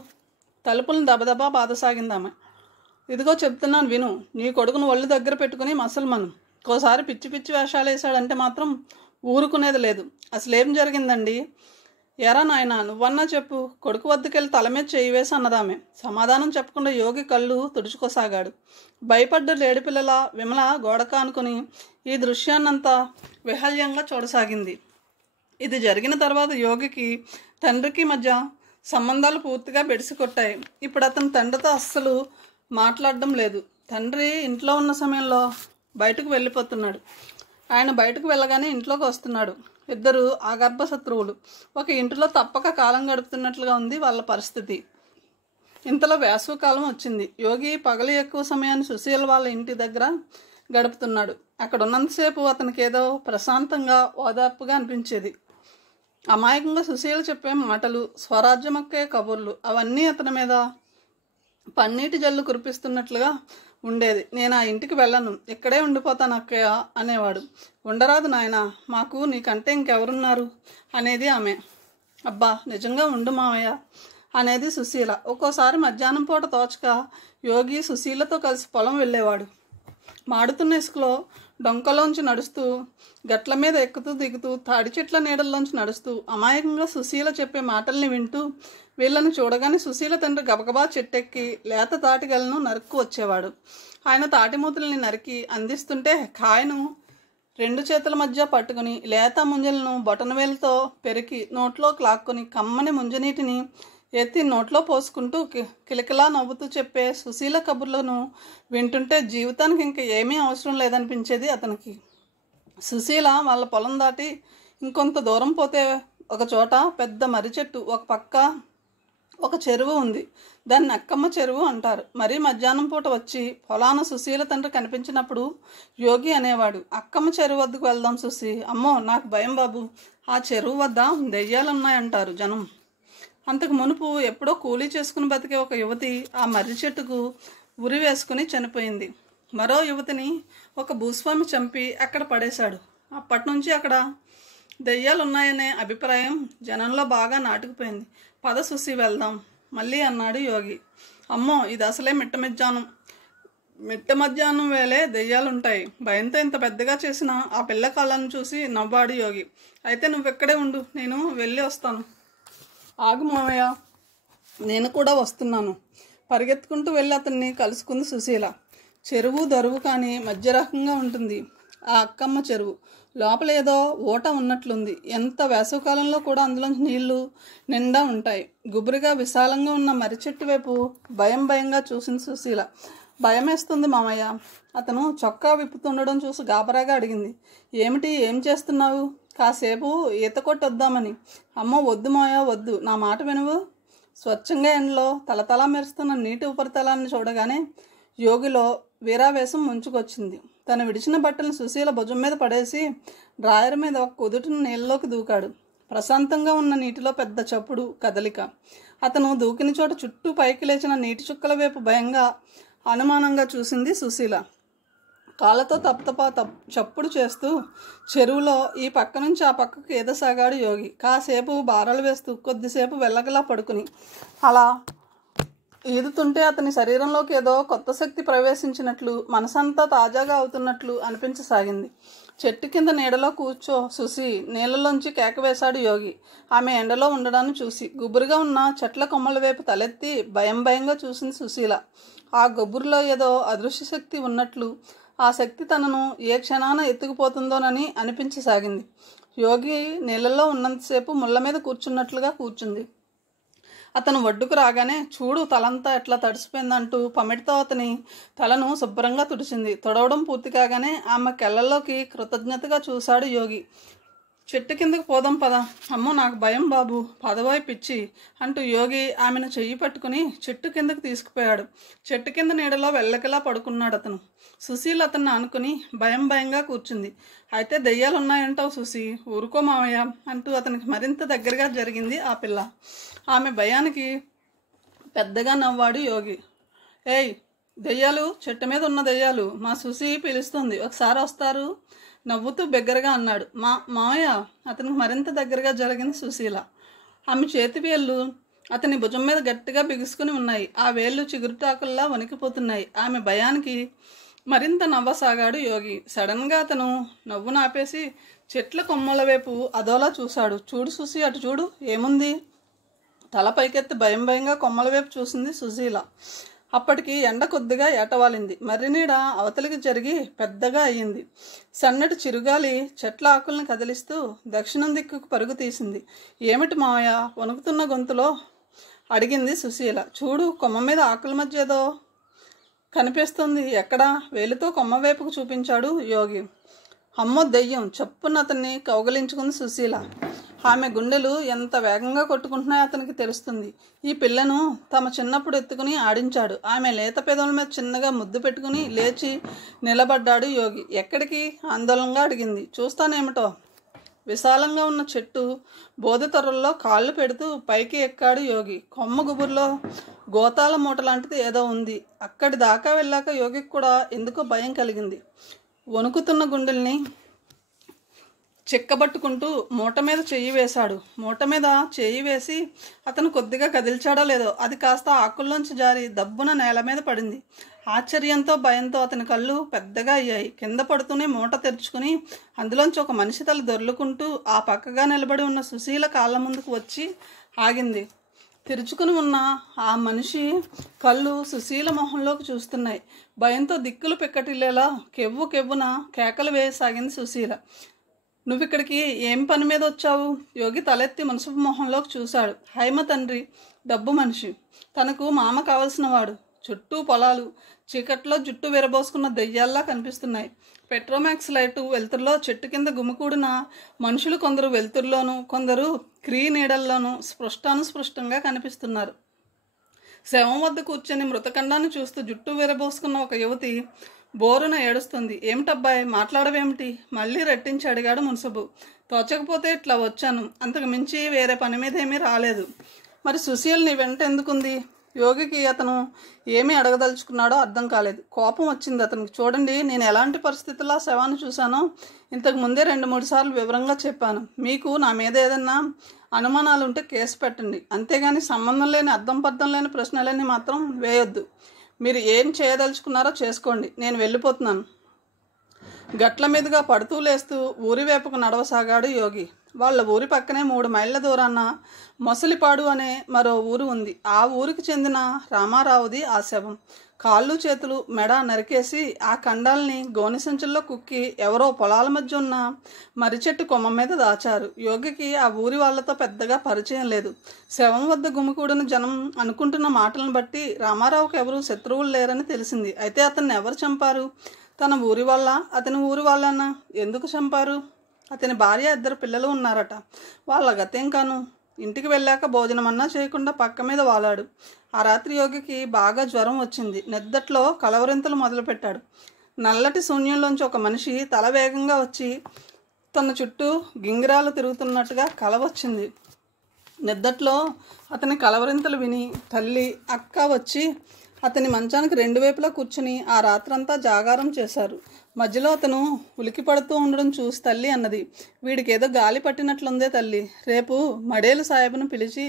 తలుపులను దబదబా బాధసాగిందామె. ఇదిగో చెప్తున్నాను విను. నీ కొడుకును ఒళ్ళు దగ్గర పెట్టుకుని మసలుమను. ఇంకోసారి పిచ్చి పిచ్చి వేషాలు వేశాడంటే మాత్రం ఊరుకునేది లేదు. అసలేం జరిగిందండి? ఎరా నాయనా నువ్వన్నా చెప్పు. కొడుకు వద్దకెళ్ళి తల మీద చేయి వేసి అన్నదామె. సమాధానం చెప్పకుండా యోగి కళ్ళు తుడుచుకోసాగాడు. భయపడ్డ లేడిపిల్లల విమల గోడక అనుకుని ఈ దృశ్యాన్నంతా విహల్యంగా చూడసాగింది. ఇది జరిగిన తర్వాత యోగికి తండ్రికి మధ్య సంబంధాలు పూర్తిగా బెడిసికొట్టాయి. ఇప్పుడు అతను తండ్రితో అస్సలు మాట్లాడడం లేదు. తండ్రి ఇంట్లో ఉన్న సమయంలో బయటకు వెళ్ళిపోతున్నాడు. ఆయన బయటకు వెళ్ళగానే ఇంట్లోకి వస్తున్నాడు. ఇద్దరు ఆగర్భ శత్రువులు ఒక ఇంటిలో తప్పక కాలం గడుపుతున్నట్లుగా ఉంది వాళ్ళ పరిస్థితి. ఇంతలో వేసవికాలం వచ్చింది. యోగి పగలు ఎక్కువ సమయాన్ని సుశీల వాళ్ళ ఇంటి దగ్గర గడుపుతున్నాడు. అక్కడ ఉన్నంతసేపు అతనికి ఏదో ప్రశాంతంగా ఓదార్పుగా అనిపించేది. అమాయకంగా సుశీల చెప్పే మాటలు, స్వరాజ్యమక్కే కబుర్లు అవన్నీ అతని మీద పన్నీటి జల్లు కురిపిస్తున్నట్లుగా ఉండేది. నేను ఆ ఇంటికి వెళ్ళను, ఇక్కడే ఉండిపోతాను అక్కయ్య అనేవాడు. ఉండరాదు నాయన, మాకు నీకంటే ఇంకెవరున్నారు అనేది ఆమె. అబ్బా నిజంగా ఉండు మావయ్య అనేది సుశీల. ఒక్కోసారి మధ్యాహ్నం పూట తోచక యోగి సుశీలతో కలిసి పొలం వెళ్ళేవాడు. మాడుతున్న ఇసుకలో డొంకలోంచి నడుస్తూ, గట్ల మీద ఎక్కుతూ దిగుతూ, తాడి చెట్ల నీడల్లోంచి నడుస్తూ అమాయకంగా సుశీల చెప్పే మాటల్ని వింటూ వీళ్ళని చూడగానే సుశీల తండ్రి గబగబా చెట్టెక్కి లేత తాటిగలను నరుక్కు వచ్చేవాడు. ఆయన తాటిమూతుల్ని నరికి అందిస్తుంటే కాయను 2 చేతుల మధ్య పట్టుకుని లేత ముంజలను బొటనవేలుతో పెరికి నోట్లోకి లాక్కొని కమ్మని ముంజనీటిని ఎత్తి నోట్లో పోసుకుంటూ కిలకిలా నవ్వుతూ చెప్పే సుశీల కబుర్లను వింటుంటే జీవితానికి ఇంకా ఏమీ అవసరం లేదనిపించేది అతనికి. సుశీల వాళ్ళ పొలం దాటి ఇంకొంత దూరం పోతే ఒక చోట పెద్ద మర్రి చెట్టు, ఒక పక్క ఒక చెరువు ఉంది. దాన్ని అక్కమ్మ చెరువు అంటారు. మరీ మధ్యాహ్నం పూట వచ్చి పొలాన సుశీల తండ్రి కనిపించినప్పుడు యోగి అనేవాడు, అక్కమ్మ చెరువు వద్దకు వెళ్దాం సుశీ. అమ్మో నాకు భయం బాబు, ఆ చెరువు వద్ద దెయ్యాలున్నాయంటారు జనం. అంతకు మునుపు ఎప్పుడో కూలీ చేసుకుని బతికే ఒక యువతి ఆ మర్రి చెట్టుకు ఉరి వేసుకుని చనిపోయింది. మరో యువతిని ఒక భూస్వామి చంపి అక్కడ పడేశాడు. అప్పటి నుంచి అక్కడ దెయ్యాలున్నాయనే అభిప్రాయం జనంలో బాగా నాటుకుపోయింది. పద సుశీ వెళ్దాం మళ్ళీ అన్నాడు యోగి. అమ్మో ఇది అసలే మిట్ట మధ్యాహ్నం వేళే దెయ్యాలుంటాయి. భయంతో ఇంత పెద్దగా చేసిన ఆ పిల్ల కళ్ళను చూసి నవ్వాడు యోగి. అయితే నువ్వెక్కడే ఉండు, నేను వెళ్ళి వస్తాను. ఆగు మామయ్య, నేను కూడా వస్తున్నాను. పరిగెత్తుకుంటూ వెళ్ళి అతన్ని కలుసుకుంది సుశీల. చెరువు దరువు కానీ మధ్య రకంగా ఉంటుంది ఆ అక్కమ్మ చెరువు. లోపల ఏదో ఓట ఉన్నట్లుంది. ఎంత వేసవికాలంలో కూడా అందులోంచి నీళ్లు నిండా ఉంటాయి. గుబురుగా విశాలంగా ఉన్న మర్రి చెట్టు వైపు భయంగా చూసింది సుశీల. భయమేస్తుంది మామయ్య. అతను చొక్కా విప్పుతుండడం చూసి గాబరాగా అడిగింది. ఏమిటి, ఏం చేస్తున్నావు? కాసేపు ఈత కొట్టొద్దామని. అమ్మో వద్దు మాయా వద్దు, నా మాట వినువు. స్వచ్ఛంగా ఎండలో తలతలా మెరుస్తున్న నీటి ఉపరితలాన్ని చూడగానే యోగిలో వీరావేశం ముంచుకొచ్చింది. తను విడిచిన బట్టలను సుశీల భుజం మీద పడేసి డ్రాయర్ మీద ఒక కుదుటిన నీళ్ళలోకి దూకాడు. ప్రశాంతంగా ఉన్న నీటిలో పెద్ద చప్పుడు కదలిక. అతను దూకిన చోట చుట్టూ పైకి లేచిన నీటి చుక్కల వైపు భయంగా అనుమానంగా చూసింది సుశీల. కాళ్ళతో చప్పుడు చేస్తూ చెరువులో ఈ పక్క నుంచి ఆ పక్కకు ఈదసాగాడు యోగి. కాసేపు బారలు వేస్తూ కొద్దిసేపు వెళ్ళగలా పడుకుని అలా ఈదుతుంటే అతని శరీరంలోకి ఏదో కొత్త శక్తి ప్రవేశించినట్లు, మనసంతా తాజాగా అవుతున్నట్లు అనిపించసాగింది. చెట్టు కింద నీడలో కూర్చో సుశీ, నీళ్ళలోంచి కేక వేశాడు యోగి. ఆమె ఎండలో ఉండడాన్ని చూసి గుబురుగా ఉన్న చెట్ల కొమ్మల వైపు తలెత్తి భయంగా చూసింది సుశీల. ఆ గుబురులో ఏదో అదృశ్య శక్తి ఉన్నట్లు, ఆ శక్తి తనను ఏ క్షణాన ఎత్తుకుపోతుందోనని అనిపించసాగింది. యోగి నీళ్ళల్లో ఉన్నంతసేపు ముళ్ళ మీద కూర్చున్నట్లుగా కూర్చుంది. అతను ఒడ్డుకు రాగానే చూడు తలంతా ఎట్లా తడిసిపోయిందంటూ పమిటితో అతని తలను శుభ్రంగా తుడిచింది. తొడవడం పూర్తి కాగానే ఆమె కళ్ళల్లోకి కృతజ్ఞతగా చూశాడు యోగి. చెట్టు కిందకు పోదాం పద. అమ్మో నాకు భయం బాబు, పదవాయి పిచ్చి అంటూ యోగి ఆమెను చెయ్యి పట్టుకుని చెట్టు కిందకు తీసుకుపోయాడు. చెట్టు కింద నీడలో వెళ్ళకలా పడుకున్నాడు అతను. సుశీల అతన్ని ఆనుకుని భయంగా కూర్చుంది. అయితే దెయ్యాలున్నాయంటావు సుశీ, ఊరుకో మావయ్య అంటూ అతనికి మరింత దగ్గరగా జరిగింది ఆ పిల్ల. ఆమె భయానికి పెద్దగా నవ్వాడు యోగి. ఏయ్ దెయ్యాలు, చెట్టు మీద ఉన్న దెయ్యాలు, మా సుశీ పిలుస్తుంది, ఒకసారి వస్తారు నవ్వుతూ బిగ్గరగా అన్నాడు. మావయ్య. అతనికి మరింత దగ్గరగా జరిగింది సుశీల. ఆమె చేతి వేళ్ళు అతని భుజం మీద గట్టిగా బిగుసుకుని ఉన్నాయి. ఆ వేళ్ళు చిగురుటాకుల్లా వణికిపోతున్నాయి. ఆమె భయానికి మరింత నవ్వసాగాడు యోగి. సడన్గా అతను నవ్వు నాపేసి చెట్ల కొమ్మల వైపు అదోలా చూశాడు. చూడు సుశీ, అటు చూడు ఏముంది. తల పైకెత్తి భయంగా కొమ్మల వైపు చూసింది సుశీల. అప్పటికి ఎండ కొద్దిగా ఏటవాలింది. మర్రినీడ అవతలికి జరిగి పెద్దగా అయ్యింది. సన్నటి చిరుగాలి చెట్ల ఆకుల్ని కదిలిస్తూ దక్షిణం దిక్కుకు పరుగు తీసింది. ఏమిటి మావయ్య, వణుకుతున్న గొంతులో అడిగింది సుశీల. చూడు కొమ్మ మీద ఆకుల మధ్య ఏదో కనిపిస్తుంది. ఎక్కడా? వేలుతో కొమ్మ వైపుకు చూపించాడు యోగి. అమ్మో దెయ్యం, చప్పున అతన్ని కౌగలించుకుంది సుశీల. ఆమె గుండెలు ఎంత వేగంగా కొట్టుకుంటున్నాయో అతనికి తెలుస్తుంది. ఈ పిల్లను తమ చిన్నప్పుడు ఎత్తుకుని ఆడించాడు. ఆమె లేత పెదవుల మీద చిన్నగా ముద్దు పెట్టుకుని లేచి నిలబడ్డాడు యోగి. ఎక్కడికి? ఆందోళనగా అడిగింది. చూస్తానేమిటో. విశాలంగా ఉన్న చెట్టు బోధ తొర్రల్లో కాళ్ళు పెడుతూ పైకి ఎక్కాడు యోగి. కొమ్మ గుబురులో గోతాల మూట లాంటిది ఏదో ఉంది. అక్కడి దాకా వెళ్ళాక యోగికి కూడా ఎందుకో భయం కలిగింది. వణుకుతున్న గుండెల్ని చిక్కబట్టుకుంటూ మూట మీద చెయ్యి వేశాడు. మూట మీద చెయ్యి వేసి అతను కొద్దిగా కదిల్చాడో లేదో అది కాస్త ఆకుల్లోంచి జారి దబ్బున నేల మీద పడింది. ఆశ్చర్యంతో భయంతో అతని కళ్ళు పెద్దగా అయ్యాయి. కింద పడుతూనే మూట తెరుచుకుని అందులోంచి ఒక మనిషి తల దొర్లుకుంటూ ఆ పక్కగా నిలబడి ఉన్న సుశీల కాళ్ళ ముందుకు వచ్చి ఆగింది. తెరుచుకుని ఉన్న ఆ మనిషి కళ్ళు సుశీల మొహంలోకి చూస్తున్నాయి. భయంతో దిక్కులు పిక్కటిల్లేలా కెవ్వున కేకలు వేయసాగింది సుశీల. నువ్విక్కడికి ఏం పని మీద వచ్చావు? యోగి తలెత్తి మున్సబు మొహంలోకి చూశాడు. హైమ తండ్రి డబ్బు మనిషి, తనకు మామ కావలసిన వాడు. చుట్టూ పొలాలు, చీకట్లో జుట్టు విరబోసుకున్న దెయ్యాల్లా కనిపిస్తున్నాయి. పెట్రోమాక్స్ లైటు వెలుతురులో చెట్టు కింద గుమికూడిన మనుషులు కొందరు వెలుతురులోనూ కొందరు క్రీ నీడల్లోనూ స్పృష్టానుస్పృష్టంగా కనిపిస్తున్నారు. శవం వద్ద కూర్చొని మృతకండాన్ని చూస్తూ జుట్టు విరబోసుకున్న ఒక యువతి బోరున ఏడుస్తుంది. ఏమిటబ్బాయి, మాట్లాడవేమిటి? మళ్ళీ రెట్టించి అడిగాడు మున్సబు. తోచకపోతే ఇట్లా వచ్చాను, అంతకు మించి వేరే పని మీద ఏమీ రాలేదు. మరి సుశీల్ నీ వెంట ఎందుకుంది? యోగికి అతను ఏమీ అడగదలుచుకున్నాడో అర్థం కాలేదు. కోపం వచ్చింది అతనికి. చూడండి, నేను ఎలాంటి పరిస్థితుల్లో శవాన్ని చూశానో ఇంతకు ముందే 2-3 సార్లు వివరంగా చెప్పాను. మీకు నా మీద ఏదన్నా అనుమానాలు ఉంటే కేసు పెట్టండి, అంతేగాని సంబంధం లేని అర్థం పర్థం లేని ప్రశ్నలన్నీ మాత్రం వేయొద్దు. మీరు ఏం చేయదలుచుకున్నారో చేసుకోండి, నేను వెళ్ళిపోతున్నాను. గట్ల మీదుగా పడుతూ లేస్తూ ఊరి వైపుకు నడవసాగాడు యోగి. వాళ్ళ ఊరి పక్కనే 3 మైళ్ళ దూరాన మొసలిపాడు అనే మరో ఊరు ఉంది. ఆ ఊరికి చెందిన రామారావుది ఆ శవం. కాళ్ళు చేతులు మెడ నరికేసి ఆ కండాల్ని గోనె సంచుల్లో కుక్కి ఎవరో పొలాల మధ్య ఉన్న మర్రి చెట్టు కొమ్మ మీద దాచారు. యోగికి ఆ ఊరి వాళ్లతో పెద్దగా పరిచయం లేదు. శవం వద్ద గుమికూడిన జనం అనుకుంటున్న మాటలను బట్టి రామారావుకి ఎవరు శత్రువులు లేరని తెలిసింది. అయితే అతన్ని ఎవరు చంపారు? తన ఊరి వాళ్ళ, అతని ఊరి వాళ్ళన్నా? ఎందుకు చంపారు? అతని భార్య 2 పిల్లలు ఉన్నారట. వాళ్ళ గతేం కాను? ఇంటికి వెళ్ళాక భోజనమన్నా చేయకుండా పక్క మీద వాలాడు. ఆ రాత్రి యోగికి బాగా జ్వరం వచ్చింది. నిద్దట్లో కలవరింతలు మొదలుపెట్టాడు. నల్లటి శూన్యంలోంచి ఒక మనిషి తల వేగంగా వచ్చి తన చుట్టూ గింగిరాలు తిరుగుతున్నట్టుగా కల వచ్చింది. నిద్దట్లో అతని కలవరింతలు విని తల్లి, అక్క వచ్చి అతని మంచానికి 2 వైపులా కూర్చుని ఆ రాత్రంతా జాగారం చేశారు. మధ్యలో అతను ఉలికి పడుతూ ఉండడం చూసి తల్లి అన్నది, వీడికి ఏదో గాలి పట్టినట్లుందే తల్లి, రేపు మడేలు సాహెబ్ను పిలిచి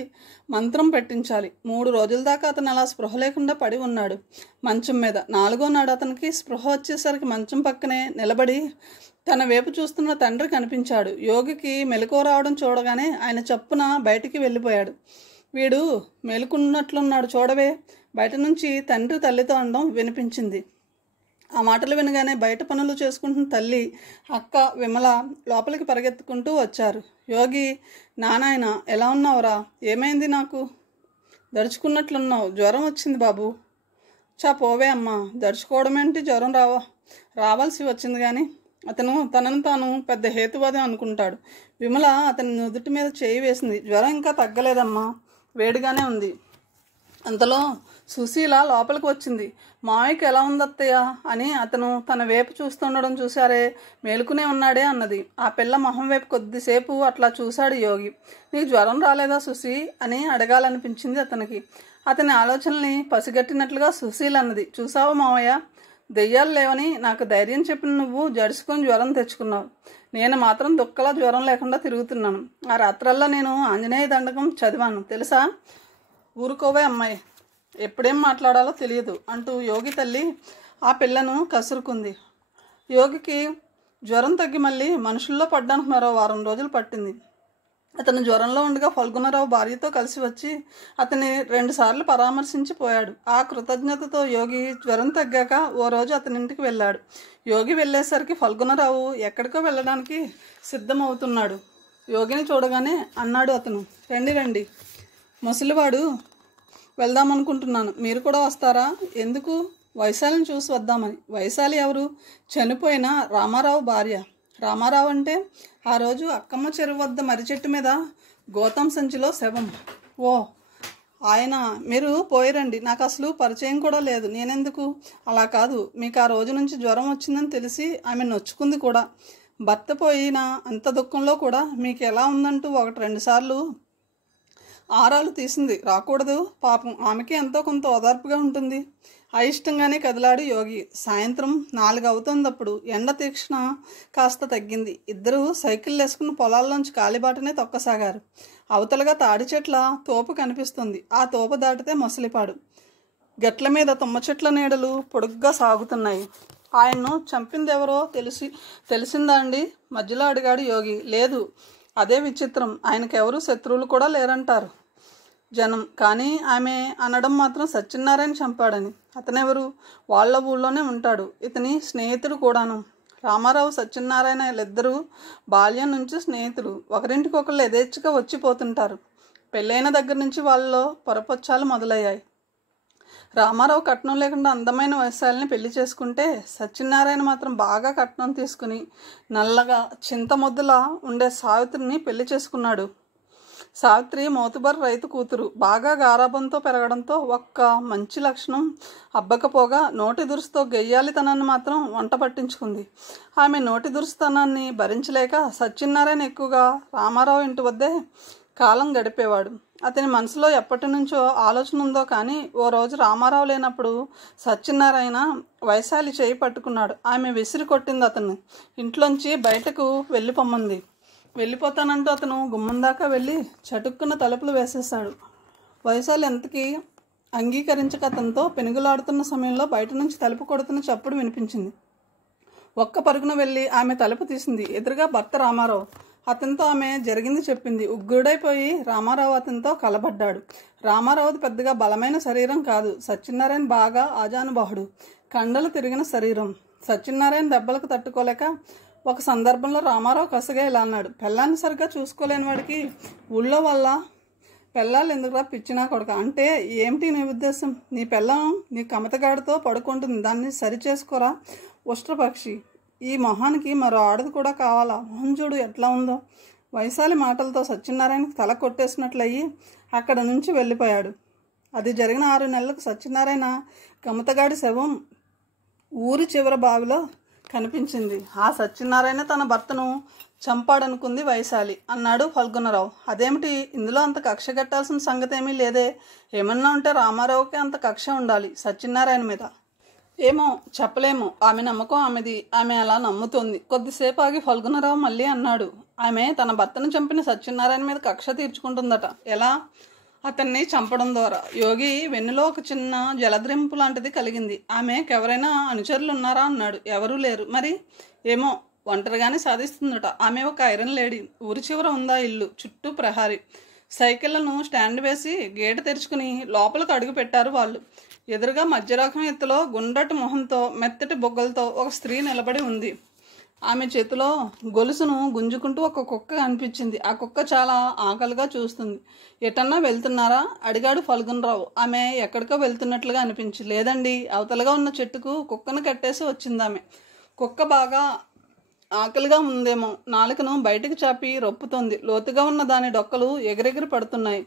మంత్రం పెట్టించాలి. 3 రోజుల దాకా అతను అలా స్పృహ లేకుండా పడి ఉన్నాడు మంచం మీద. 4వ నాడు అతనికి స్పృహ వచ్చేసరికి మంచం పక్కనే నిలబడి తన వైపు చూస్తున్న తండ్రి కనిపించాడు. యోగికి మెలకువ రావడం చూడగానే ఆయన చప్పున బయటికి వెళ్ళిపోయాడు. వీడు మేలుకున్నట్లున్నాడు చూడవే, బయట నుంచి తండ్రి తల్లితో అనడం వినిపించింది. ఆ మాటలు వినగానే బయట పనులు చేసుకుంటున్న తల్లి, అక్క, విమల లోపలికి పరిగెత్తుకుంటూ వచ్చారు. యోగి, నానాయన ఎలా ఉన్నావురా? ఏమైంది? నాకు దడుచుకున్నట్లున్నావు, జ్వరం వచ్చింది బాబు. పోవే అమ్మా, దడుచుకోవడం ఏంటి? జ్వరం రావాల్సి వచ్చింది కానీ. అతను తనను తాను పెద్ద హేతువాదం అనుకుంటాడు. విమల అతని నుదుటి మీద చేయి వేసింది. జ్వరం ఇంకా తగ్గలేదమ్మా, వేడిగానే ఉంది. అంతలో సుశీల లోపలికి వచ్చింది. మావయ్యకి ఎలా ఉంది అత్తయ్య అని అతను తన వైపు చూస్తుండడం చూశారే, మేలుకునే ఉన్నాడే అన్నది. ఆ పిల్ల మొహం వైపు కొద్దిసేపు అట్లా చూశాడు యోగి. నీకు జ్వరం రాలేదా సుశీ అని అడగాలనిపించింది అతనికి. అతని ఆలోచనల్ని పసిగట్టినట్లుగా సుశీల అన్నది, చూసావా మావయ్య, దెయ్యాలు లేవని నాకు ధైర్యం చెప్పిన నువ్వు జడుచుకొని జ్వరం తెచ్చుకున్నావు. నేను మాత్రం దుక్కలా జ్వరం లేకుండా తిరుగుతున్నాను. ఆ రాత్రల్లా నేను ఆంజనేయ దండకం చదివాను తెలుసా. ఊరుకోవే అమ్మాయి, ఎప్పుడేం మాట్లాడాలో తెలియదు అంటూ యోగి తల్లి ఆ పిల్లను కసురుకుంది. యోగికి జ్వరం తగ్గి మళ్ళీ మనుషుల్లో పడ్డానికి మరో 1 వారం రోజులు పట్టింది. అతను జ్వరంలో ఉండగా ఫల్గుణరావు భార్యతో కలిసి వచ్చి అతన్ని 2 సార్లు పరామర్శించి పోయాడు. ఆ కృతజ్ఞతతో యోగి జ్వరం తగ్గాక ఓ రోజు అతని ఇంటికి వెళ్ళాడు. యోగి వెళ్ళేసరికి ఫల్గుణరావు ఎక్కడికో వెళ్ళడానికి సిద్ధమవుతున్నాడు. యోగిని చూడగానే అన్నాడు అతను, రండి రండి, ముసలివాడు, వెళ్దామనుకుంటున్నాను, మీరు కూడా వస్తారా? ఎందుకు? వైశాలిని చూసి వద్దామని. వైశాలి ఎవరు? చనిపోయిన రామారావు భార్య. రామారావు అంటే ఆ రోజు అక్కమ్మ చెరువు వద్ద మర్రి చెట్టు మీద గోతం సంచిలో శవం. ఓ ఆయన, మీరు పోయిరండి, నాకు అసలు పరిచయం కూడా లేదు. నేనెందుకు? అలా కాదు, మీకు ఆ రోజు నుంచి జ్వరం వచ్చిందని తెలిసి ఆమె నొచ్చుకుంది కూడా. భర్త పోయిన అంత దుఃఖంలో కూడా మీకు ఎలా ఉందంటూ 1-2 సార్లు ఆరాలు తీసింది. రాకూడదు పాపం, ఆమెకి ఎంతో కొంత ఓదార్పుగా ఉంటుంది. అయిష్టంగానే కదిలాడు యోగి. సాయంత్రం 4 అవుతుందప్పుడు. ఎండ తీక్షణ కాస్త తగ్గింది. ఇద్దరూ సైకిల్ వేసుకుని పొలాల్లోంచి కాలిబాటనే తొక్కసాగారు. అవతలగా తాడి చెట్ల తోపు కనిపిస్తుంది. ఆ తోపు దాటితే మొసలిపాడు. గట్ల మీద తుమ్మ చెట్ల నీడలు పొడుగ్గా సాగుతున్నాయి. ఆయన్ను చంపిందెవరో తెలిసిందా అండి? మధ్యలో అడిగాడు యోగి. లేదు. అదే విచిత్రం, ఆయనకెవరూ శత్రువులు కూడా లేరంటారు జనం. కానీ ఆమె అనడం మాత్రం సత్యనారాయణ చంపాడని. అతనెవరు? వాళ్ళ ఊళ్ళోనే ఉంటాడు, ఇతని స్నేహితుడు కూడాను. రామారావు సత్యనారాయణ వీళ్ళిద్దరూ బాల్యం నుంచి స్నేహితులు. ఒకరింటికొకళ్ళు యథేచ్ఛగా వచ్చిపోతుంటారు. పెళ్ళైన దగ్గర నుంచి వాళ్ళలో పొరపచ్చాలు మొదలయ్యాయి. రామారావు కట్నం లేకుండా అందమైన వైశాలిని పెళ్లి చేసుకుంటే, సత్యనారాయణ మాత్రం బాగా కట్నం తీసుకుని నల్లగా చింతమొద్దులా ఉండే సావిత్రిని పెళ్లి చేసుకున్నాడు. సావిత్రి మోతుబర్ రైతు కూతురు. బాగా గారాబంతో పెరగడంతో ఒక్క మంచి లక్షణం అబ్బకపోగా నోటి దురుసుతో గెయ్యాలితనాన్ని మాత్రం వంట పట్టించుకుంది. ఆమె నోటి దురుసుతనాన్ని భరించలేక సత్యనారాయణ ఎక్కువగా రామారావు ఇంటి వద్దే కాలం గడిపేవాడు. అతని మనసులో ఎప్పటి నుంచో ఆలోచన ఉందో కానీ ఓ రోజు రామారావు లేనప్పుడు సత్యనారాయణ వైశాలి చేయి పట్టుకున్నాడు. ఆమె విసిరి కొట్టింది అతన్ని. ఇంట్లోంచి బయటకు వెళ్ళిపోమ్మంది. వెళ్ళిపోతానంటూ అతను గుమ్మం దాకా వెళ్ళి చటుక్కున తలుపులు వేసేశాడు. వైశాలి ఎంతకీ అంగీకరించక అతనితో పెనుగులాడుతున్న సమయంలో బయట నుంచి తలుపు కొడుతున్న చప్పుడు వినిపించింది. ఒక్క పరుగున వెళ్ళి ఆమె తలుపు తీసింది. ఎదురుగా భర్త రామారావు. అతనితో ఆమె జరిగింది చెప్పింది. ఉగ్గుడైపోయి రామారావు అతనితో కలబడ్డాడు. రామారావుది పెద్దగా బలమైన శరీరం కాదు. సత్యనారాయణ బాగా ఆజానుబాహుడు, కండలు తిరిగిన శరీరం. సత్యనారాయణ దెబ్బలకు తట్టుకోలేక ఒక సందర్భంలో రామారావు కసగా ఇలా అన్నాడు: పెళ్ళాన్ని సరిగ్గా చూసుకోలేని వాడికి ఊళ్ళో వల్ల పెళ్ళాలు ఎందుకురా పిచ్చినా కొడుక. అంటే ఏమిటి నీ ఉద్దేశం? నీ పెళ్ళం నీ కమతగాడితో పడుకుంటుంది, దాన్ని సరి చేసుకోరా ఉష్ట్రపక్షి. ఈ మొహానికి మరో ఆడది కూడా కావాలా? మొహం చూడు ఎట్లా ఉందో. వైశాలి మాటలతో సత్యనారాయణకి తల కొట్టేసినట్లయి అక్కడ నుంచి వెళ్ళిపోయాడు. అది జరిగిన 6 నెలలకు సత్యనారాయణ కమతగాడి శవం ఊరి చివర బావిలో కనిపించింది. ఆ సత్యనారాయణ తన భర్తను చంపాడనుకుంది వైశాలి అన్నాడు ఫల్గుణరావు. అదేమిటి, ఇందులో అంత కక్ష కట్టాల్సిన సంగతి ఏమీ లేదే. ఏమన్నా ఉంటే రామారావుకి అంత కక్ష ఉండాలి సత్యనారాయణ మీద. ఏమో చెప్పలేము. ఆమె నమ్మకం ఆమెది. ఆమె అలా నమ్ముతోంది. కొద్దిసేపు ఆగి ఫల్గుణరావు మళ్ళీ అన్నాడు: ఆమె తన భర్తను చంపిన సత్యనారాయణ మీద కక్ష తీర్చుకుంటుందట. ఎలా? అతన్ని చంపడం ద్వారా. యోగి వెన్నులో ఒక చిన్న జలద్రింపు లాంటిది కలిగింది. ఆమెకెవరైనా అనుచరులు ఉన్నారా అన్నాడు. ఎవరూ లేరు. మరి? ఏమో, ఒంటరిగానే సాధిస్తుందట. ఆమె ఒక ఐరన్ లేడీ. ఊరి చివర ఉందా ఇల్లు. చుట్టూ ప్రహారీ. సైకిళ్లను స్టాండ్ వేసి గేటు తెరుచుకుని లోపలికి అడుగు పెట్టారు వాళ్ళు. ఎదురుగా మధ్యరకం ఎత్తులో గుండ్రటి మొహంతో మెత్తటి బొగ్గలతో ఒక స్త్రీ నిలబడి ఉంది. ఆమె చేతిలో గొలుసును గుంజుకుంటూ ఒక కుక్క కనిపించింది. ఆ కుక్క చాలా ఆకలిగా చూస్తుంది. ఎటన్నా వెళ్తున్నారా అడిగాడు ఫల్గుణరావు. ఆమె ఎక్కడికో వెళ్తున్నట్లుగా అనిపించి, లేదండి, అవతలగా ఉన్న చెట్టుకు కుక్కను కట్టేసి వచ్చింది ఆమె. కుక్క బాగా ఆకలిగా ఉందేమో, నాలుకను బయటకు చాపి రొప్పుతోంది. లోతుగా ఉన్న దాని డొక్కలు ఎగిరెగిరి పడుతున్నాయి.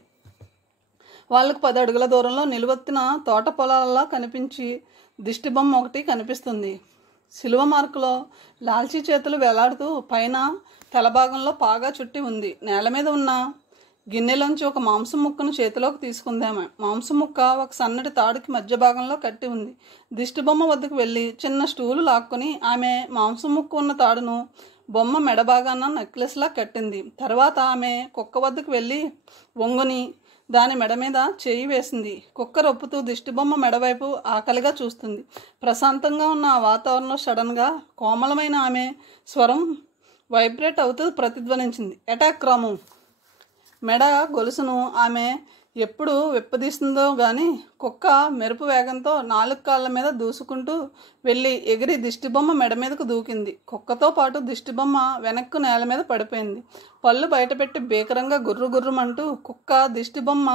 వాళ్ళకు 10 అడుగుల దూరంలో నిలువెత్తిన తోట పొలాలలా కనిపించి దిష్టిబొమ్మ ఒకటి కనిపిస్తుంది. సిలువ మార్కులో లాల్చీ చేతులు వేలాడుతూ పైన తలభాగంలో పాగా చుట్టి ఉంది. నేల మీద ఉన్న గిన్నెలోంచి ఒక మాంసం ముక్కను చేతిలోకి తీసుకుందామె. మాంసం ముక్క ఒక సన్నటి తాడుకి మధ్య భాగంలో కట్టి ఉంది. దిష్టిబొమ్మ వద్దకు వెళ్ళి చిన్న స్టూలు లాక్కొని ఆమె మాంసం ముక్క ఉన్న తాడును బొమ్మ మెడభాగాన నెక్లెస్లా కట్టింది. తర్వాత ఆమె కుక్క వద్దకు వెళ్ళి వంగుని దాని మెడ మీద చేయి వేసింది. కుక్క రొప్పుతూ దిష్టిబొమ్మ మెడవైపు ఆకలిగా చూస్తుంది. ప్రశాంతంగా ఉన్న ఆ వాతావరణంలో సడన్గా కోమలమైన ఆమె స్వరం వైబ్రేట్ అవుతూ ప్రతిధ్వనించింది. అటాక్ రాము. మెడ గొలుసును ఆమె ఎప్పుడు విప్పదీస్తుందో గాని కుక్క మెరుపు వేగంతో 4 కాళ్ళ మీద దూసుకుంటూ వెళ్ళి ఎగిరి దిష్టిబొమ్మ మెడ మీదకు దూకింది. కుక్కతో పాటు దిష్టిబొమ్మ వెనక్కు నేల మీద పడిపోయింది. పళ్ళు బయటపెట్టి భీకరంగా గుర్రు గుర్రుమంటూ కుక్క దిష్టిబొమ్మ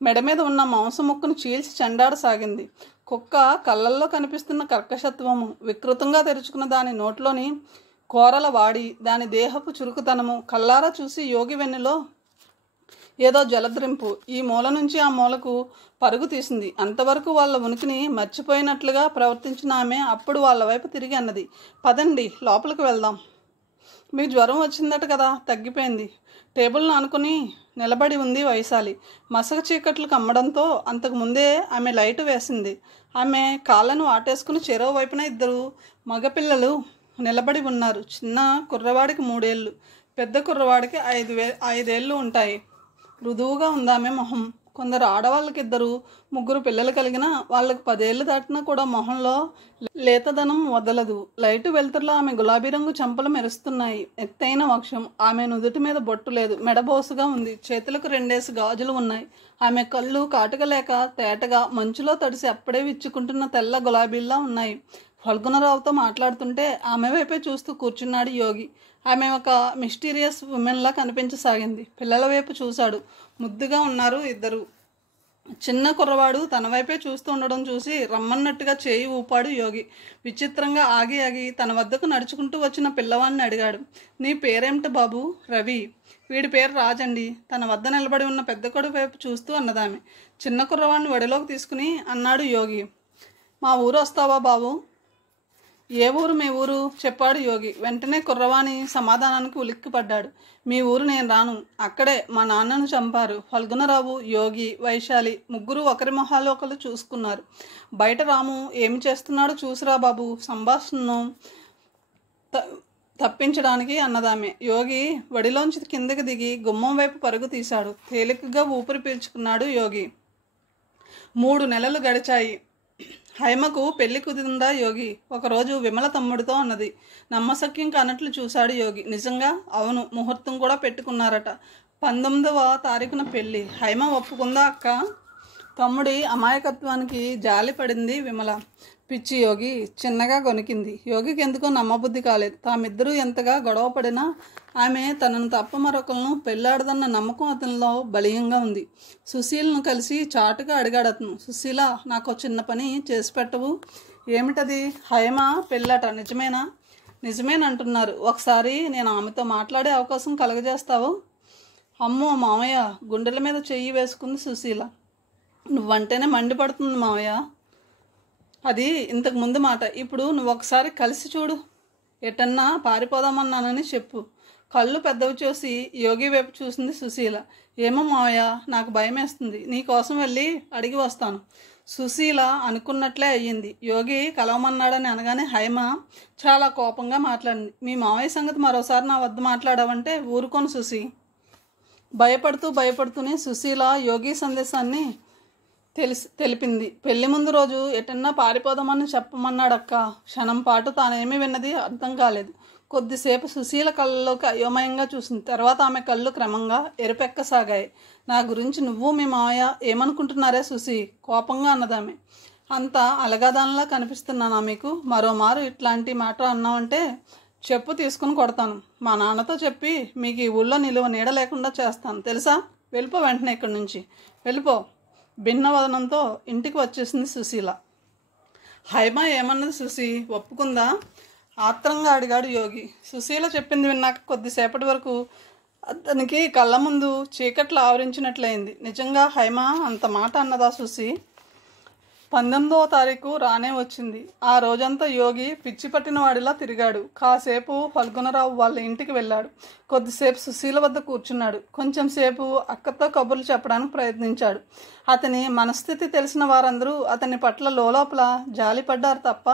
మెడ మీద ఉన్న మాంసం ముక్కను చీల్చి చెండాడసాగింది. కుక్క కళ్ళల్లో కనిపిస్తున్న కర్కశత్వము, వికృతంగా తెరుచుకున్న దాని నోట్లోని కోరల వాడి, దాని దేహపు చురుకుతనము కల్లారా చూసి యోగి వెన్నులో ఏదో జలద్రింపు ఈ మూల నుంచి ఆ మూలకు పరుగు తీసింది. అంతవరకు వాళ్ళ ఉనికిని మర్చిపోయినట్లుగా ప్రవర్తించిన ఆమె అప్పుడు వాళ్ళ వైపు తిరిగి అన్నది: పదండి, లోపలికి వెళ్దాం. మీకు జ్వరం వచ్చిందట కదా, తగ్గిపోయింది. టేబుల్ను ఆనుకుని నిలబడి ఉంది వైశాలి. మసక చీకట్లు కమ్మడంతో అంతకు ముందే ఆమె లైటు వేసింది. ఆమె కాళ్ళను ఆటేసుకుని చెరో వైపున 2 మగపిల్లలు నిలబడి ఉన్నారు. చిన్న కుర్రవాడికి 3 ఏళ్ళు, పెద్ద కుర్రవాడికి 5 ఏళ్ళు ఉంటాయి. మృదువుగా ఉందామె మొహం. కొందరు ఆడవాళ్ళకి 2, 3 పిల్లలు కలిగిన వాళ్ళకు 10 ఏళ్ళు దాటినా కూడా మొహంలో లేతదనం వదలదు. లైటు వెలుతురులో ఆమె గులాబీ రంగు చెంపలు మెరుస్తున్నాయి. ఎత్తైన వక్షం. ఆమె నుదుటి మీద బొట్టు లేదు. మెడబోసుగా ఉంది. చేతులకు 2 గాజులు ఉన్నాయి. ఆమె కళ్ళు కాటుక లేక తేటగా మంచులో తడిసి అప్పుడే విచ్చుకుంటున్న తెల్ల గులాబీల్లా ఉన్నాయి. ఫల్గుణరావుతో మాట్లాడుతుంటే ఆమె వైపే చూస్తూ కూర్చున్నాడు యోగి. ఆమె ఒక మిస్టీరియస్ ఉమెన్లా కనిపించసాగింది. పిల్లల వైపు చూశాడు. ముద్దుగా ఉన్నారు 2. చిన్న కుర్రవాడు తన వైపే చూస్తూ ఉండడం చూసి రమ్మన్నట్టుగా చేయి ఊపాడు యోగి. విచిత్రంగా ఆగి ఆగి తన వద్దకు నడుచుకుంటూ వచ్చిన పిల్లవాడిని అడిగాడు, నీ పేరేమిటి బాబు? రవి. వీడి పేరు రాజండి. తన వద్ద నిలబడి ఉన్న పెద్ద కొడుకు వైపు చూస్తూ అన్నదామె. చిన్న కుర్రవాడిని వడిలోకి తీసుకుని అన్నాడు యోగి, మా ఊరు వస్తావా బాబు? ఏ ఊరు మీ ఊరు? చెప్పాడు యోగి. వెంటనే కుర్రవాణి సమాధానానికి ఉలిక్కిపడ్డాడు. మీ ఊరు నేను రాను, అక్కడే మా నాన్నను చంపారు. ఫల్గుణరావు, యోగి, వైశాలి ముగ్గురు ఒకరి మొహాలు ఒకరు చూసుకున్నారు. బయట రాము ఏమి చేస్తున్నాడో చూసిరా బాబు, సంభాషణను తప్పించడానికి అన్నదామె. యోగి వడిలోంచి కిందకి దిగి గుమ్మం వైపు పరుగు తీశాడు. తేలికగా ఊపిరి పీల్చుకున్నాడు యోగి. 3 నెలలు గడిచాయి. హైమకు పెళ్లి కుదిరిందా యోగి? ఒకరోజు విమల తమ్ముడితో అన్నది. నమ్మశక్యం కానట్లు చూశాడు యోగి. నిజంగా? అవును, ముహూర్తం కూడా పెట్టుకున్నారట. 19వ తారీఖున పెళ్లి. హైమ ఒప్పుకుందా అక్క? తమ్ముడి అమాయకత్వానికి జాలి పడింది విమల. పిచ్చి యోగి చిన్నగా గొనికింది. యోగికి ఎందుకో నమ్మబుద్ధి కాలేదు. తామిద్దరూ ఎంతగా గొడవ పడినా ఆమె తనను తప్ప మరొకలను పెళ్ళాడదన్న నమ్మకం అతనిలో బలీయంగా ఉంది. సుశీలను కలిసి చాటుగా అడిగాడు అతను. సుశీల, నాకు చిన్న పని చేసి పెట్టవు? ఏమిటది? హైమ పెళ్ళట. నిజమేనా? నిజమేనంటున్నారు. ఒకసారి నేను ఆమెతో మాట్లాడే అవకాశం కలగజేస్తావు? అమ్మో మామయ్య, గుండెల మీద చెయ్యి వేసుకుంది సుశీల. నువ్వంటేనే మండిపడుతుంది మామయ్య. అది ఇంతకు ముందు మాట. ఇప్పుడు నువ్వు ఒకసారి కలిసి చూడు. ఎటన్నా పారిపోదామన్నానని చెప్పు. కళ్ళు పెద్దవి చూసి యోగి వైపు చూసింది సుశీల. ఏమో మావయ్య, నాకు భయం వేస్తుంది. నీకోసం వెళ్ళి అడిగి వస్తాను. సుశీల అనుకున్నట్లే అయ్యింది. యోగి కలవమన్నాడని అనగానే హైమ చాలా కోపంగా మాట్లాడింది. మీ మావయ్య సంగతి మరోసారి నా వద్ద మాట్లాడావంటే ఊరుకోను సుశీ. భయపడుతూనే సుశీల యోగి సందేశాన్ని తెలిపింది. పెళ్లి ముందు రోజు ఎటన్నా పారిపోదామని చెప్పమన్నాడక్క. క్షణం పాటు తానేమి విన్నది అర్థం కాలేదు. కొద్దిసేపు సుశీల కళ్ళలోకి అయోమయంగా చూసింది. తర్వాత ఆమె కళ్ళు క్రమంగా ఎరుపెక్కసాగాయి. నా గురించి నువ్వు మీ మావయ్య ఏమనుకుంటున్నారే సుశీ? కోపంగా అన్నదామె. అంత అలగాదానిలా కనిపిస్తున్నానా మీకు? మరోమారు ఇట్లాంటి మాట అన్నావంటే చెప్పు తీసుకుని కొడతాను. మా నాన్నతో చెప్పి మీకు ఈ ఊళ్ళో నిలువ నీడ లేకుండా చేస్తాను, తెలుసా? వెళ్ళిపో వెంటనే ఇక్కడి నుంచి, వెళ్ళిపో. భిన్నవదనంతో ఇంటికి వచ్చేసింది సుశీల. హైమ ఏమన్నది సుశీ? ఒప్పుకుందా? ఆత్రంగా అడిగాడు యోగి. సుశీల చెప్పింది విన్నాక కొద్దిసేపటి వరకు అతనికి కళ్ళ ముందు చీకట్లు ఆవరించినట్లయింది. నిజంగా హైమ అంత మాట అన్నదా సుశీ? 19వ తారీఖు రానే వచ్చింది. ఆ రోజంతా యోగి పిచ్చి పట్టిన వాడిలా తిరిగాడు. కాసేపు ఫల్గుణరావు వాళ్ళ ఇంటికి వెళ్ళాడు. కొద్దిసేపు సుశీల వద్ద కూర్చున్నాడు. కొంచెం సేపు అక్కతో కబుర్లు చెప్పడానికి ప్రయత్నించాడు. అతని మనస్థితి తెలిసిన వారందరూ అతని పట్ల లోలోపల జాలిపడ్డారు తప్ప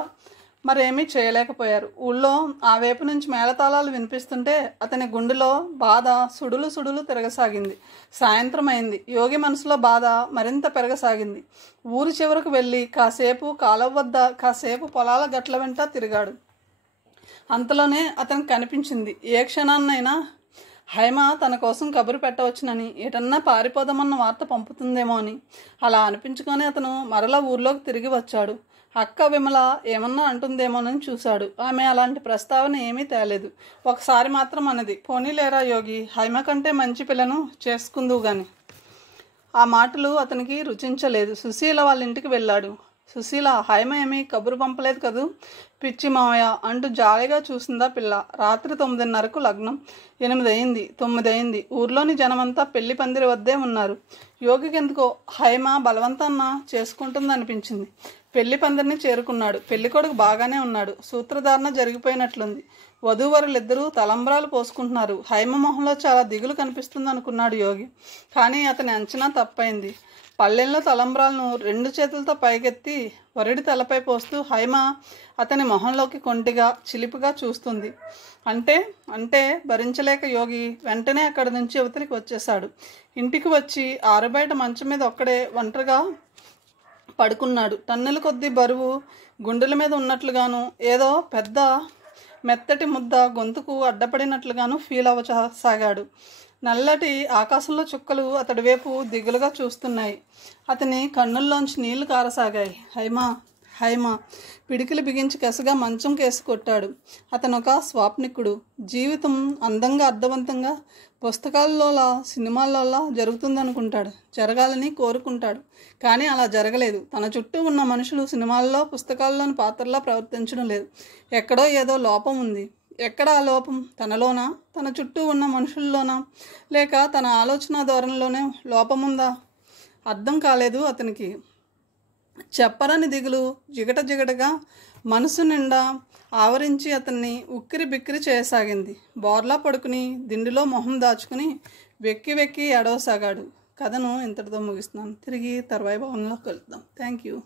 మరేమీ చేయలేకపోయారు. ఊళ్ళో ఆ వైపు నుంచి మేళతాళాలు వినిపిస్తుంటే అతని గుండెలో బాధ సుడులు తిరగసాగింది. సాయంత్రం అయింది. యోగి మనసులో బాధ మరింత పెరగసాగింది. ఊరి చివరకు వెళ్ళి కాసేపు కాలువ వద్ద, కాసేపు పొలాల గట్ల వెంట తిరిగాడు. అంతలోనే అతనికి కనిపించింది. ఏ క్షణాన్నైనా హైమ తన కోసం కబురు పెట్టవచ్చునని, ఎటన్నా పారిపోదామన్న వార్త పంపుతుందేమో అని. అలా అనిపించుకొని అతను మరలా ఊర్లోకి తిరిగి వచ్చాడు. అక్క విమల ఏమన్నా అంటుందేమోనని చూశాడు. ఆమె అలాంటి ప్రస్తావన ఏమీ తేలేదు. ఒకసారి మాత్రం అన్నది, పోనీలేరా యోగి, హైమ కంటే మంచి పిల్లను చేసుకుందువు గాని. ఆ మాటలు అతనికి రుచించలేదు. సుశీల వాళ్ళ ఇంటికి వెళ్ళాడు. సుశీల, హైమ ఏమీ కబురు పంపలేదు కదూ? పిచ్చి మావయ్య అంటూ జాలిగా చూసిందా పిల్ల. రాత్రి 9:30కు లగ్నం. 8 అయింది, 9 అయింది. ఊర్లోని జనమంతా పెళ్లి పందిరి వద్దే ఉన్నారు. యోగికి ఎందుకో హైమ బలవంతాన్న చేసుకుంటుందనిపించింది. పెళ్లి పందిరిని చేరుకున్నాడు. పెళ్లికొడుకు బాగానే ఉన్నాడు. సూత్రధారణ జరిగిపోయినట్లుంది. వధూవరులిద్దరూ తలంబ్రాలు పోసుకుంటున్నారు. హైమ మొహంలో చాలా దిగులు కనిపిస్తుంది అనుకున్నాడు యోగి. కానీ అతని అంచనా తప్పైంది. పల్లెల్లో తలంబ్రాలను 2 చేతులతో పైకెత్తి వరిడి తలపై పోస్తూ హైమ అతని మొహంలోకి కొంటిగా చిలిపిగా చూస్తుంది. అంటే భరించలేక యోగి వెంటనే అక్కడి నుంచి యువతలికి వచ్చేశాడు. ఇంటికి వచ్చి ఆరుబయట మంచం మీద ఒక్కడే ఒంటరిగా పడుకున్నాడు. టన్నుల కొద్దీ బరువు గుండెల మీద ఉన్నట్లుగాను, ఏదో పెద్ద మెత్తటి ముద్ద గొంతుకు అడ్డపడినట్లుగాను ఫీల్ అవ్వసాగాడు. నల్లటి ఆకాశంలో చుక్కలు అతడి వైపు దిగులుగా చూస్తున్నాయి. అతని కన్నుల్లోంచి నీళ్లు కారసాగాయి. హైమ పిడికిలు బిగించి కసిగా మంచం కేసి కొట్టాడు. అతనొక స్వాప్నికుడు. జీవితం అందంగా అర్థవంతంగా పుస్తకాల్లోలా సినిమాల్లోలా జరుగుతుందనుకుంటాడు. జరగాలని కోరుకుంటాడు. కానీ అలా జరగలేదు. తన చుట్టూ ఉన్న మనుషులు సినిమాల్లో పుస్తకాల్లోని పాత్రలా ప్రవర్తించడం లేదు. ఎక్కడో ఏదో లోపం ఉంది. ఎక్కడ ఆ లోపం? తనలోనా, తన చుట్టూ ఉన్న మనుషుల్లోనా, లేక తన ఆలోచన ధోరణిలోనే లోపముందా? అర్థం కాలేదు అతనికి. చెప్పరని దిగులు జిగటగా మనసు నిండా ఆవరించి అతన్ని ఉక్కిరి బిక్కిరి చేయసాగింది. బోర్లా పడుకుని దిండిలో మొహం దాచుకుని వెక్కి వెక్కి ఏడవసాగాడు. కథను ఇంతటితో ముగిస్తున్నాను. తిరిగి తర్వాయి భవన్లో కలుద్దాం. Thank you.